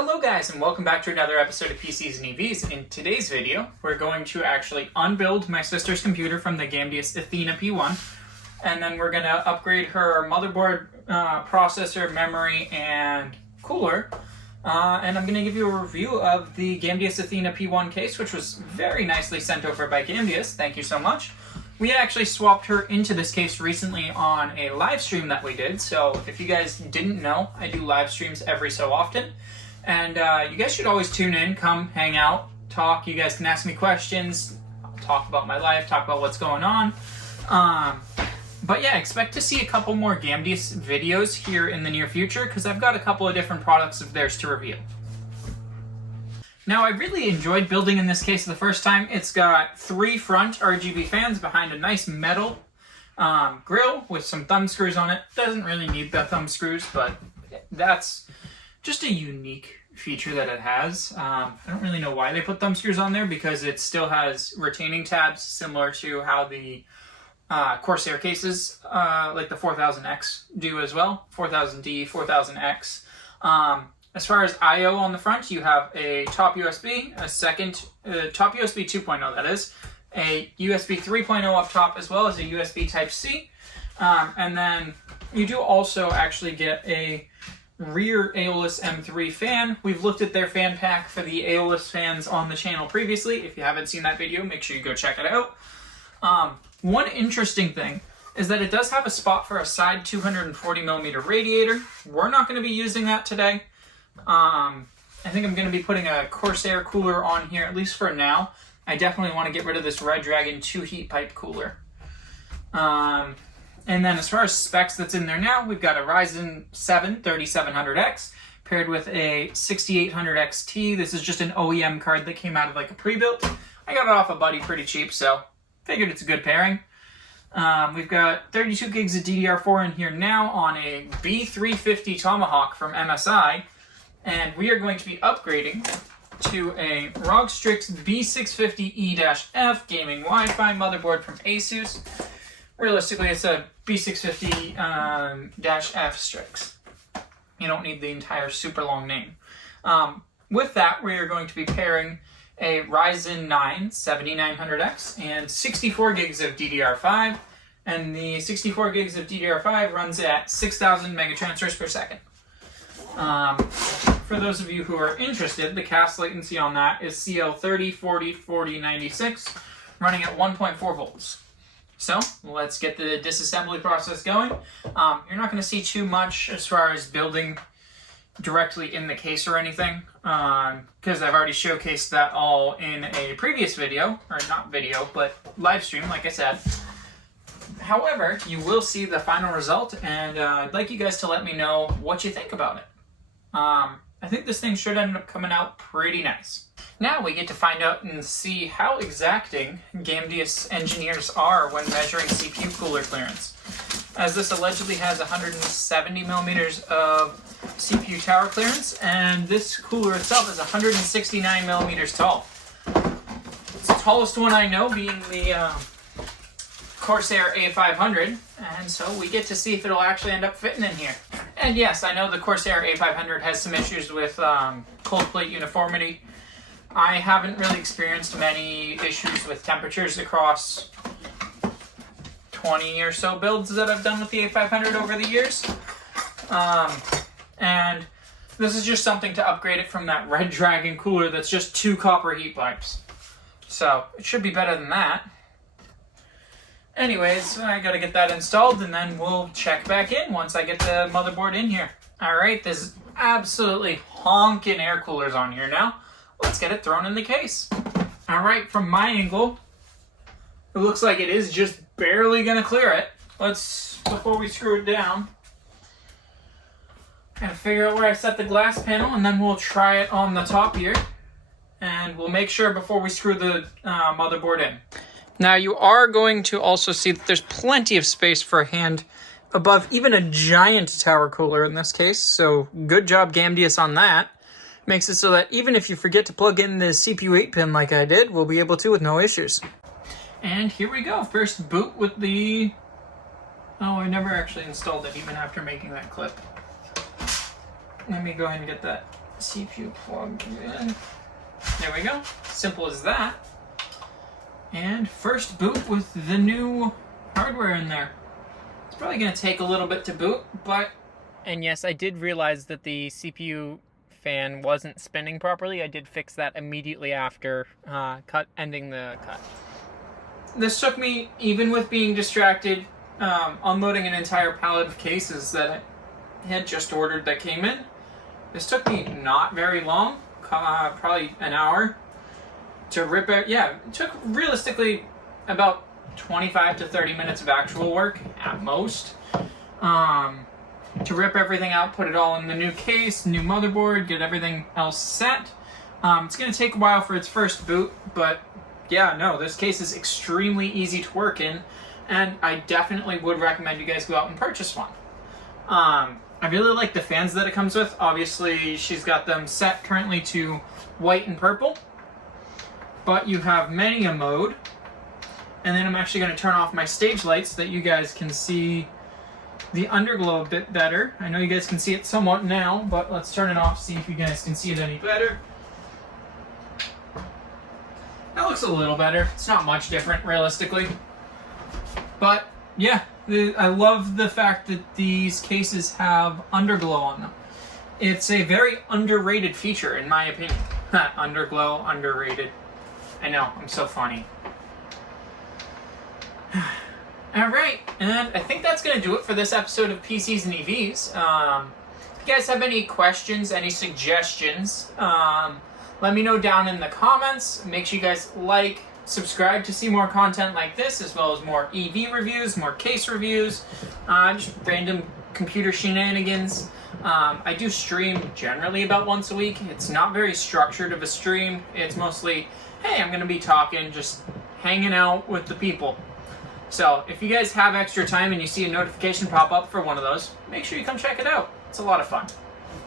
Hello guys, and welcome back to another episode of PCs and EVs. In today's video, we're going to actually unbuild my sister's computer from the Gamdias Athena P1, and then we're going to upgrade her motherboard, processor, memory, and cooler. And I'm going to give you a review of the Gamdias Athena P1 case, which was very nicely sent over by Gamdias. Thank you so much. We actually swapped her into this case recently on a live stream that we did, so if you guys didn't know, I do live streams every so often. And you guys should always tune in, come hang out, talk. You guys can ask me questions, talk about my life, talk about what's going on. But yeah, expect to see a couple more Gamdias videos here in the near future because I've got a couple of different products of theirs to review. Now, I really enjoyed building in this case the first time. It's got 3 front RGB fans behind a nice metal grill with some thumb screws on it. Doesn't really need the thumb screws, but that's just a unique feature that it has. I don't really know why they put thumb screws on there because it still has retaining tabs similar to how the Corsair cases like the 4000X do as well. 4000D, 4000X. As far as I/O on the front, you have a top USB, a second top USB 2.0 that is, a USB 3.0 up top as well as a USB Type-C. And then you do also actually get a rear Aeolus M3 fan. We've looked at their fan pack for the Aeolus fans on the channel previously. If you haven't seen that video, make sure you go check it out. One interesting thing is that it does have a spot for a side 240mm radiator. We're not going to be using that today. I think I'm going to be putting a Corsair cooler on here, at least for now. I definitely want to get rid of this Red Dragon 2 heat pipe cooler. And then as far as specs that's in there now, we've got a Ryzen 7 3700X paired with a 6800 XT. This is just an OEM card that came out of like a pre-built. I got it off a buddy pretty cheap, so figured it's a good pairing. We've got 32 gigs of DDR4 in here now on a B350 Tomahawk from MSI. And we are going to be upgrading to a ROG Strix B650E-F gaming Wi-Fi motherboard from Asus. Realistically, it's a B650-F Strix. You don't need the entire super long name. With that, we are going to be pairing a Ryzen 9 7900X and 64 gigs of DDR5. And the 64 gigs of DDR5 runs at 6,000 megatransfers per second. For those of you who are interested, the cast latency on that is CL30404096, running at 1.4 volts. So, let's get the disassembly process going. You're not going to see too much as far as building directly in the case or anything, because I've already showcased that all in a previous video, or not video, but live stream, like I said. However, you will see the final result, and I'd like you guys to let me know what you think about it. I think this thing should end up coming out pretty nice. Now we get to find out and see how exacting Gamdias engineers are when measuring CPU cooler clearance. As this allegedly has 170 millimeters of CPU tower clearance, and this cooler itself is 169 millimeters tall. It's the tallest one I know being the Corsair A500, and so we get to see if it'll actually end up fitting in here. And yes, I know the Corsair A500 has some issues with cold plate uniformity. I haven't really experienced many issues with temperatures across 20 or so builds that I've done with the A500 over the years. And this is just something to upgrade it from that Red Dragon cooler that's just 2 copper heat pipes. So it should be better than that. Anyways, I gotta get that installed and then we'll check back in once I get the motherboard in here. Alright, there's absolutely honking air coolers on here now. Let's get it thrown in the case. Alright, from my angle, it looks like it is just barely gonna clear it. Before we screw it down, gotta figure out where I set the glass panel and then we'll try it on the top here. And we'll make sure before we screw the motherboard in. Now you are going to also see that there's plenty of space for a hand above even a giant tower cooler in this case, so good job Gamdias on that. Makes it so that even if you forget to plug in the CPU 8 pin like I did, we'll be able to with no issues. And here we go, first boot with the... Oh, I never actually installed it even after making that clip. Let me go ahead and get that CPU plug in. There we go. Simple as that. And first boot with the new hardware in there. It's probably going to take a little bit to boot, but... And yes, I did realize that the CPU fan wasn't spinning properly. I did fix that immediately after ending the cut. This took me, even with being distracted, unloading an entire pallet of cases that I had just ordered that came in. This took me not very long, probably an hour, to rip it. Yeah, it took realistically about 25 to 30 minutes of actual work at most. To rip everything out, put it all in the new case, new motherboard, get everything else set. It's going to take a while for its first boot, but yeah, no, this case is extremely easy to work in, and I definitely would recommend you guys go out and purchase one. I really like the fans that it comes with. Obviously, she's got them set currently to white and purple, but you have many a mode. And then I'm actually going to turn off my stage lights so that you guys can see the underglow a bit better. I know you guys can see it somewhat now, but let's turn it off, see if you guys can see it any better. That looks a little better. It's not much different, realistically. But, yeah, I love the fact that these cases have underglow on them. It's a very underrated feature, in my opinion. Underglow, underrated. I know, I'm so funny. Alright, and I think that's going to do it for this episode of PCs and EVs. If you guys have any questions, any suggestions, let me know down in the comments. Make sure you guys like, subscribe to see more content like this, as well as more EV reviews, more case reviews, just random computer shenanigans. I do stream generally about once a week. It's not very structured of a stream. It's mostly, hey, I'm going to be talking, just hanging out with the people. So if you guys have extra time and you see a notification pop up for one of those, make sure you come check it out. It's a lot of fun.